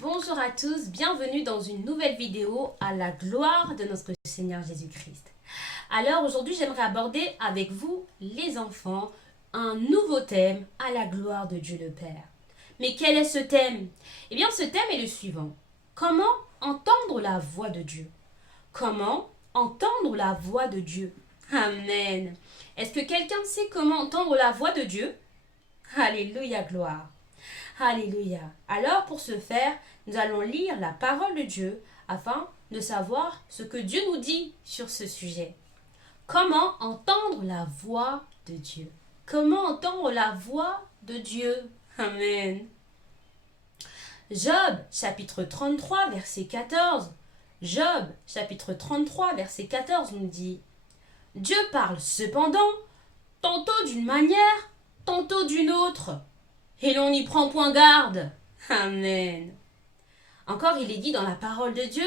Bonjour à tous, bienvenue dans une nouvelle vidéo à la gloire de notre Seigneur Jésus-Christ. Alors aujourd'hui j'aimerais aborder avec vous les enfants un nouveau thème à la gloire de Dieu le Père. Mais quel est ce thème? Eh bien ce thème est le suivant. Comment entendre la voix de Dieu? Comment entendre la voix de Dieu? Amen. Est-ce que quelqu'un sait comment entendre la voix de Dieu? Alléluia, gloire. Alléluia. Alors pour ce faire, nous allons lire la parole de Dieu afin de savoir ce que Dieu nous dit sur ce sujet. Comment entendre la voix de Dieu? Comment entendre la voix de Dieu? Amen. Job, chapitre 33, verset 14. Job, chapitre 33, verset 14 nous dit: Dieu parle cependant, tantôt d'une manière, tantôt d'une autre, et l'on n'y prend point garde. Amen. Encore, il est dit dans la parole de Dieu,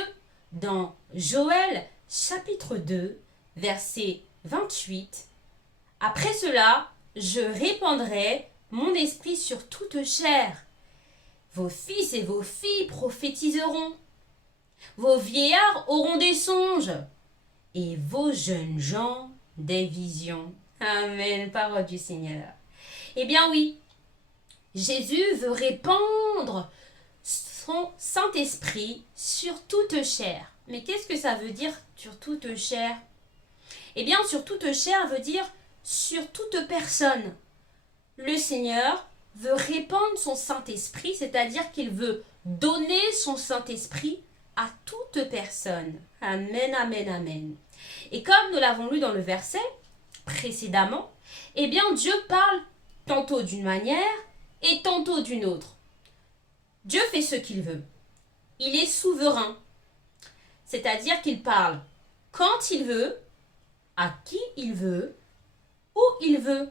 dans Joël, chapitre 2, verset 28, « Après cela, je répandrai mon esprit sur toute chair. Vos fils et vos filles prophétiseront. Vos vieillards auront des songes, et vos jeunes gens des visions. » Amen, parole du Seigneur. Eh bien oui, Jésus veut répandre son Saint-Esprit sur toute chair. Mais qu'est-ce que ça veut dire sur toute chair? Eh bien, sur toute chair veut dire sur toute personne. Le Seigneur veut répandre son Saint-Esprit, c'est-à-dire qu'il veut donner son Saint-Esprit à toute personne. Amen, amen, amen. Et comme nous l'avons lu dans le verset précédemment, eh bien, Dieu parle tantôt d'une manière et tantôt d'une autre. Dieu fait ce qu'il veut. Il est souverain. C'est-à-dire qu'il parle quand il veut, à qui il veut, où il veut,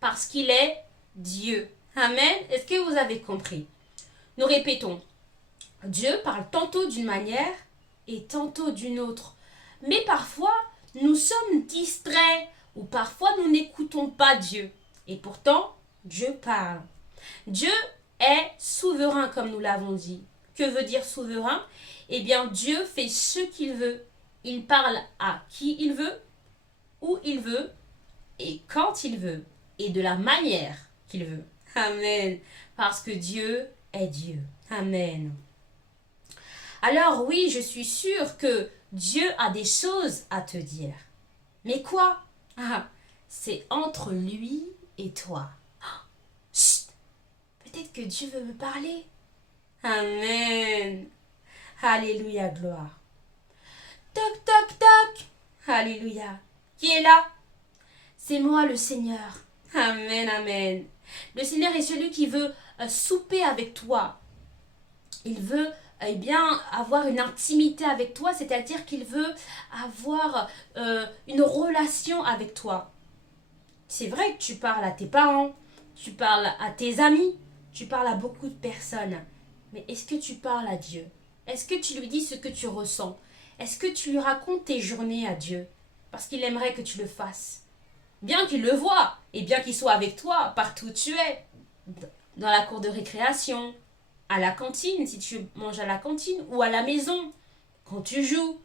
parce qu'il est Dieu. Amen. Est-ce que vous avez compris? Nous répétons. Dieu parle tantôt d'une manière et tantôt d'une autre. Mais parfois, nous sommes distraits ou parfois nous n'écoutons pas Dieu. Et pourtant, Dieu parle. Dieu est souverain, comme nous l'avons dit. Que veut dire souverain? Eh bien, Dieu fait ce qu'il veut. Il parle à qui il veut, où il veut, et quand il veut, et de la manière qu'il veut. Amen. Parce que Dieu est Dieu. Amen. Alors oui, je suis sûre que Dieu a des choses à te dire. Mais quoi? C'est entre lui et toi. Chut! Peut-être que Dieu veut me parler. Amen. Alléluia, gloire. Toc, toc, toc. Alléluia. Qui est là? C'est moi, le Seigneur. Amen, amen. Le Seigneur est celui qui veut souper avec toi. Il veut bien avoir une intimité avec toi, c'est-à-dire qu'il veut avoir une relation avec toi. C'est vrai que tu parles à tes parents, tu parles à tes amis, tu parles à beaucoup de personnes. Mais est-ce que tu parles à Dieu? Est-ce que tu lui dis ce que tu ressens? Est-ce que tu lui racontes tes journées à Dieu? Parce qu'il aimerait que tu le fasses. Bien qu'il le voie et bien qu'il soit avec toi partout où tu es. Dans la cour de récréation, à la cantine si tu manges à la cantine ou à la maison, quand tu joues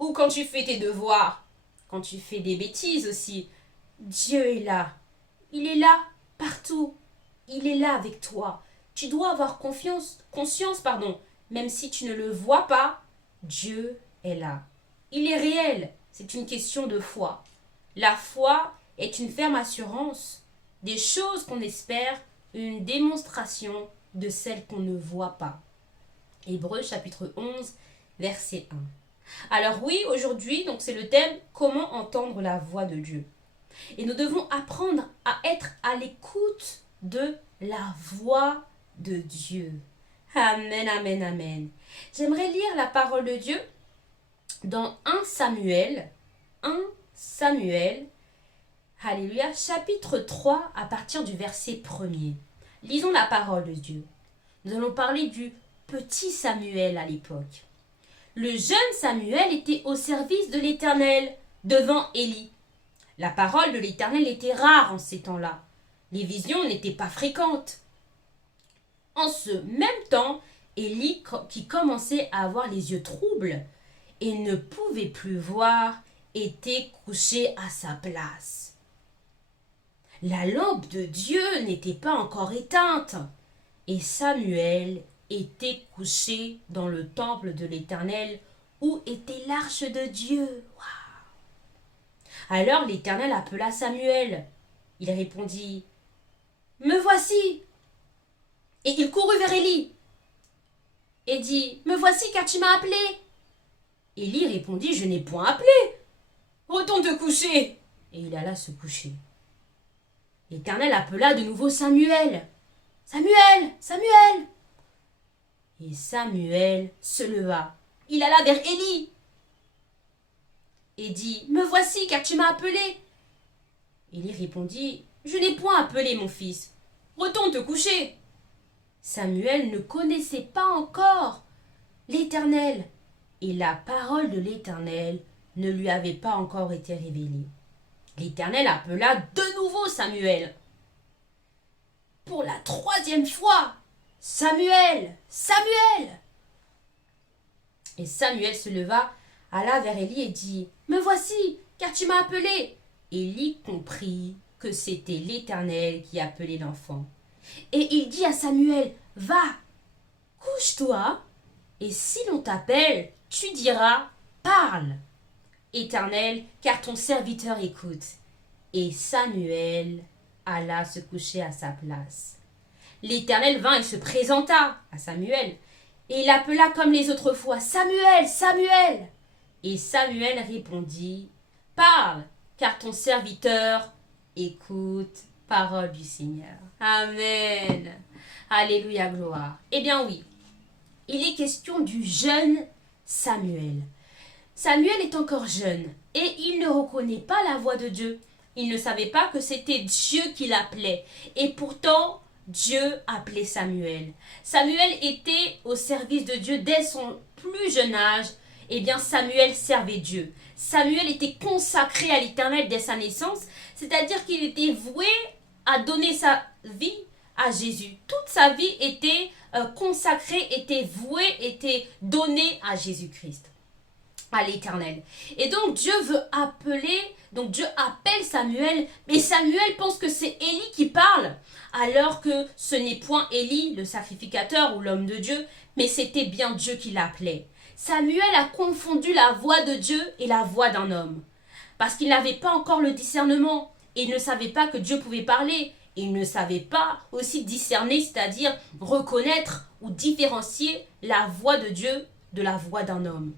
ou quand tu fais tes devoirs, quand tu fais des bêtises aussi. Dieu est là. Il est là partout. Il est là avec toi. Tu dois avoir conscience, même si tu ne le vois pas, Dieu est là. Il est réel. C'est une question de foi. La foi est une ferme assurance des choses qu'on espère, une démonstration de celles qu'on ne voit pas. Hébreux chapitre 11, verset 1. Alors oui, aujourd'hui, donc c'est le thème « Comment entendre la voix de Dieu ?» Et nous devons apprendre à être à l'écoute de la voix de Dieu. Amen, amen, amen. J'aimerais lire la parole de Dieu dans 1 Samuel, alléluia, chapitre 3 à partir du verset 1er. Lisons la parole de Dieu. Nous allons parler du petit Samuel à l'époque. Le jeune Samuel était au service de l'Éternel devant Élie. La parole de l'Éternel était rare en ces temps-là. Les visions n'étaient pas fréquentes. En ce même temps, Élie, qui commençait à avoir les yeux troubles et ne pouvait plus voir, était couché à sa place. La lampe de Dieu n'était pas encore éteinte et Samuel était couché dans le temple de l'Éternel où était l'arche de Dieu. Waouh. Alors l'Éternel appela Samuel. Il répondit: Me voici. Et il courut vers Élie et dit: Me voici, car tu m'as appelé. Élie répondit: Je n'ai point appelé. Retourne te coucher. Et il alla se coucher. L'Éternel appela de nouveau Samuel. Samuel, Samuel. Et Samuel se leva. Il alla vers Élie et dit: Me voici, car tu m'as appelé. Élie répondit: Je n'ai point appelé, mon fils. Retourne te coucher. Samuel ne connaissait pas encore l'Éternel, et la parole de l'Éternel ne lui avait pas encore été révélée. L'Éternel appela de nouveau Samuel. Pour la 3e fois: Samuel, Samuel. Et Samuel se leva, alla vers Élie et dit: Me voici, car tu m'as appelé. Élie comprit que c'était l'Éternel qui appelait l'enfant. Et il dit à Samuel: Va, couche-toi, et si l'on t'appelle, tu diras: Parle, Éternel, car ton serviteur écoute. Et Samuel alla se coucher à sa place. L'Éternel vint et se présenta à Samuel, et il appela comme les autres fois: Samuel, Samuel. Et Samuel répondit: Parle, car ton serviteur écoute. Parole du Seigneur. Amen. Alléluia, gloire. Eh bien oui, il est question du jeune Samuel. Samuel est encore jeune et il ne reconnaît pas la voix de Dieu. Il ne savait pas que c'était Dieu qui l'appelait. Et pourtant, Dieu appelait Samuel. Samuel était au service de Dieu dès son plus jeune âge. Eh bien, Samuel servait Dieu. Samuel était consacré à l'Éternel dès sa naissance, c'est-à-dire qu'il était voué à donner sa vie à Jésus. Toute sa vie était consacrée, était vouée, était donnée à Jésus-Christ, à l'Éternel. Et donc Dieu Dieu appelle Samuel, mais Samuel pense que c'est Élie qui parle, alors que ce n'est point Élie, le sacrificateur ou l'homme de Dieu, mais c'était bien Dieu qui l'appelait. Samuel a confondu la voix de Dieu et la voix d'un homme, parce qu'il n'avait pas encore le discernement. Et il ne savait pas que Dieu pouvait parler. Et il ne savait pas aussi discerner, c'est-à-dire reconnaître ou différencier la voix de Dieu de la voix d'un homme.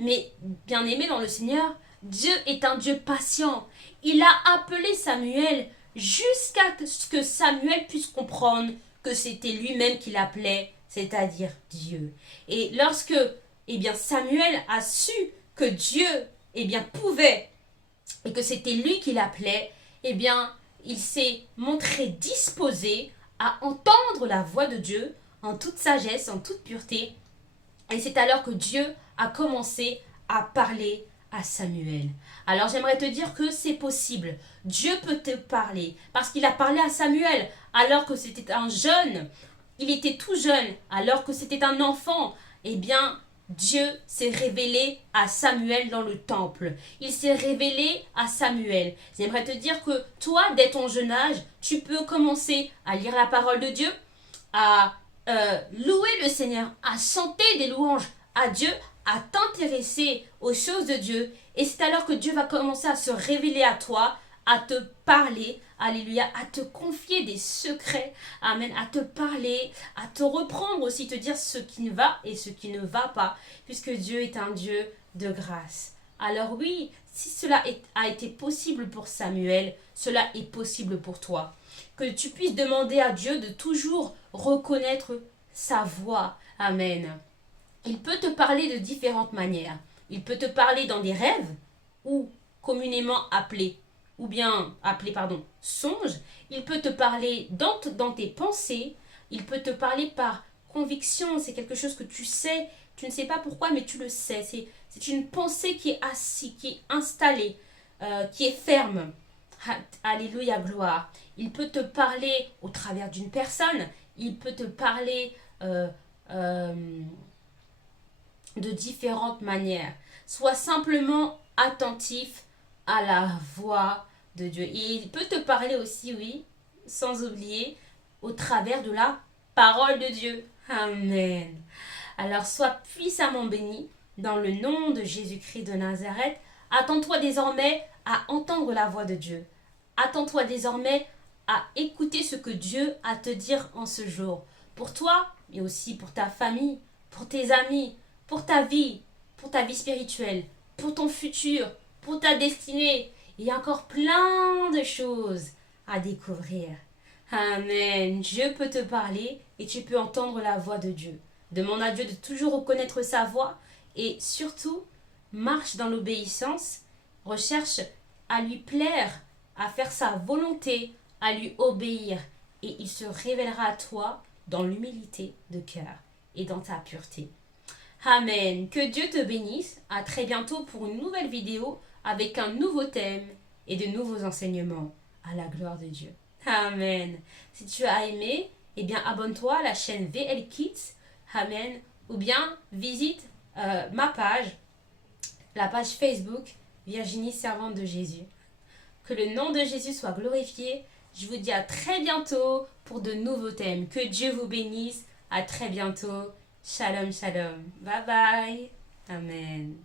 Mais bien aimé dans le Seigneur, Dieu est un Dieu patient. Il a appelé Samuel jusqu'à ce que Samuel puisse comprendre que c'était lui-même qui l'appelait, c'est-à-dire Dieu. Et lorsque Samuel a su que Dieu pouvait et que c'était lui qui l'appelait, il s'est montré disposé à entendre la voix de Dieu en toute sagesse, en toute pureté. Et c'est alors que Dieu a commencé à parler à Samuel. Alors j'aimerais te dire que c'est possible. Dieu peut te parler parce qu'il a parlé à Samuel alors que c'était un jeune. Il était tout jeune alors que c'était un enfant. Dieu s'est révélé à Samuel dans le temple. Il s'est révélé à Samuel. J'aimerais te dire que toi, dès ton jeune âge, tu peux commencer à lire la parole de Dieu, à louer le Seigneur, à chanter des louanges à Dieu, à t'intéresser aux choses de Dieu. Et c'est alors que Dieu va commencer à se révéler à toi, à te parler, alléluia, à te confier des secrets, amen, à te parler, à te reprendre aussi, te dire ce qui va et ce qui ne va pas, puisque Dieu est un Dieu de grâce. Alors oui, si cela a été possible pour Samuel, cela est possible pour toi. Que tu puisses demander à Dieu de toujours reconnaître sa voix, amen. Il peut te parler de différentes manières. Il peut te parler dans des rêves, ou communément appelés songe. Il peut te parler dans tes pensées. Il peut te parler par conviction. C'est quelque chose que tu sais. Tu ne sais pas pourquoi, mais tu le sais. C'est une pensée qui est assise, qui est installée, qui est ferme. Alléluia, gloire. Il peut te parler au travers d'une personne. Il peut te parler de différentes manières. Sois simplement attentif à la voix de Dieu. Et il peut te parler aussi, oui, sans oublier, au travers de la parole de Dieu. Amen. Alors sois puissamment béni dans le nom de Jésus-Christ de Nazareth. Attends-toi désormais à entendre la voix de Dieu. Attends-toi désormais à écouter ce que Dieu a à te dire en ce jour. Pour toi, mais aussi pour ta famille, pour tes amis, pour ta vie spirituelle, pour ton futur, pour ta destinée. Il y a encore plein de choses à découvrir. Amen. Dieu peut te parler et tu peux entendre la voix de Dieu. Demande à Dieu de toujours reconnaître sa voix et surtout, marche dans l'obéissance, recherche à lui plaire, à faire sa volonté, à lui obéir et il se révélera à toi dans l'humilité de cœur et dans ta pureté. Amen. Que Dieu te bénisse. À très bientôt pour une nouvelle vidéo avec un nouveau thème et de nouveaux enseignements à la gloire de Dieu. Amen. Si tu as aimé, eh bien abonne-toi à la chaîne VL Kids. Amen. Ou bien visite ma page, la page Facebook Virginie Servante de Jésus. Que le nom de Jésus soit glorifié. Je vous dis à très bientôt pour de nouveaux thèmes. Que Dieu vous bénisse. À très bientôt. Shalom, shalom. Bye bye. Amen.